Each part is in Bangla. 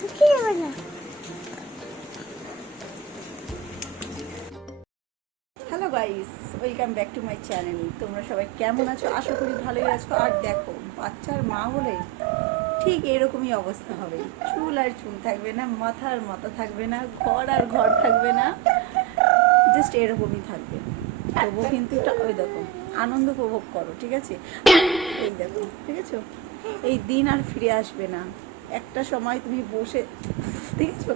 Hello guys, welcome back to my channel. তোমরা সবাই কেমন আছো? আশা করি ভালোই আছো। আর দেখো, বাচ্চার মা হলে ঠিক এরকমই অবস্থা হবে। চুল আর চুল থাকবে না, মাথার মাথা থাকবে না, ঘর আর ঘর থাকবে না, জাস্ট এরকমই থাকবে। তবু কিন্তু ওই দেখো, আনন্দ উপভোগ করো, ঠিক আছে? এই দেখো, ঠিক আছে, এই দিন আর ফিরে আসবে না। একটা সময় তুমি বসে দেখছো,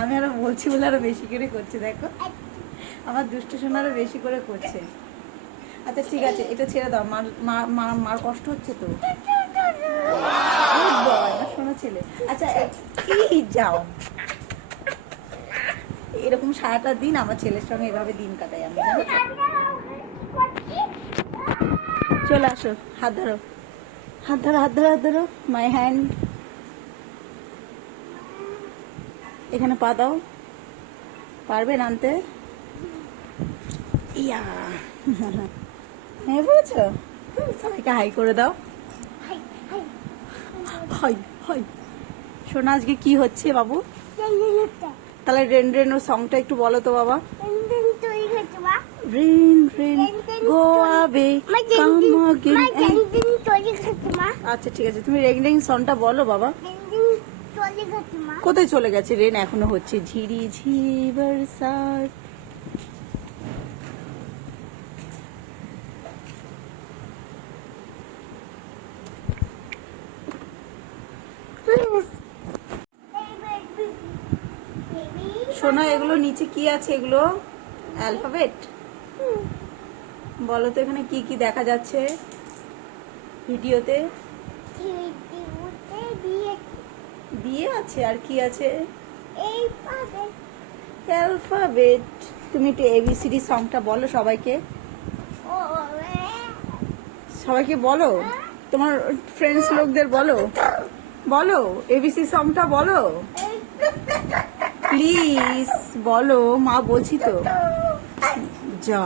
আমি আরো বলছি বলে আরো বেশি করে করছে। দেখো, আমার দুষ্ট সোনারও বেশি করে করছে। আচ্ছা ঠিক আছে, এটা ছেড়ে দাও। মার কষ্ট হচ্ছে তো। আমার সোনা ছেলে। আচ্ছা কি যাও, এরকম সারাটা দিন আমার ছেলের সঙ্গে এভাবে দিন কাটাই আমি, জানো তো? চলে আসো, হাত ধরো, হাত ধরো, হাত ধরো, হাত ধরো, মাই হ্যান্ড। এখানে পা দাও, পারবে আনতে? ইয়া হ্যাঁ, বলছো? সবাইকে হাই করে দাও। High high. শোনা, আজকে কি হচ্ছে বাবু? তাহলে রেন রেন ও সংটা একটু বলো তো বাবা। রেন রেন গো আবে কাম अगेन। আচ্ছা ঠিক আছে, তুমি রেন রেন সংটা বলো বাবা। কোথায় চলে গেছে? রেন এখনো হচ্ছে। ঝিরি ঝিরি বরসাত। শোনা, এগুলো নিচে কি আছে? এগুলো অ্যালফাবেট। বলো তো এখানে কি কি দেখা যাচ্ছে ভিডিওতে? বিয়ে আছে, আর কি আছে? অ্যালফাবেট। তুমি একটু এবিসিডি সংটা বলো সবাইকে, সবাইকে বলো, তোমার ফ্রেন্ডস লোকদের বলো, বলো এবিসি সংটা বলো প্লিজ, বলো। মা বলছি তো। যা,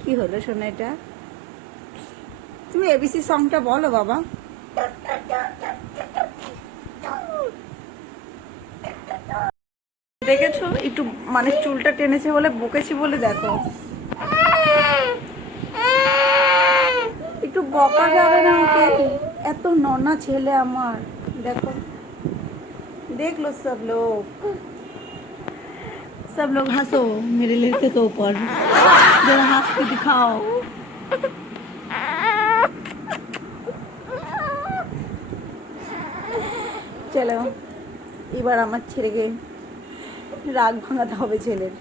কি হলো শোনা? এটা তুমি এবিসি সংটা বলো বাবা। দেখেছো, একটু মানে চুলটা টেনেছে বলে, বকেছি বলে, দেখো একটু বকা যাবে না ওকে? এত ননা ছেলে আমার। দেখো, देख लो सब लोग हंसो मेरे लड़के के ऊपर, जरा हंस के दिखाओ। চলো, এবার আমার ছেলেকে রাগ ভাঙাতে হবে ছেলের।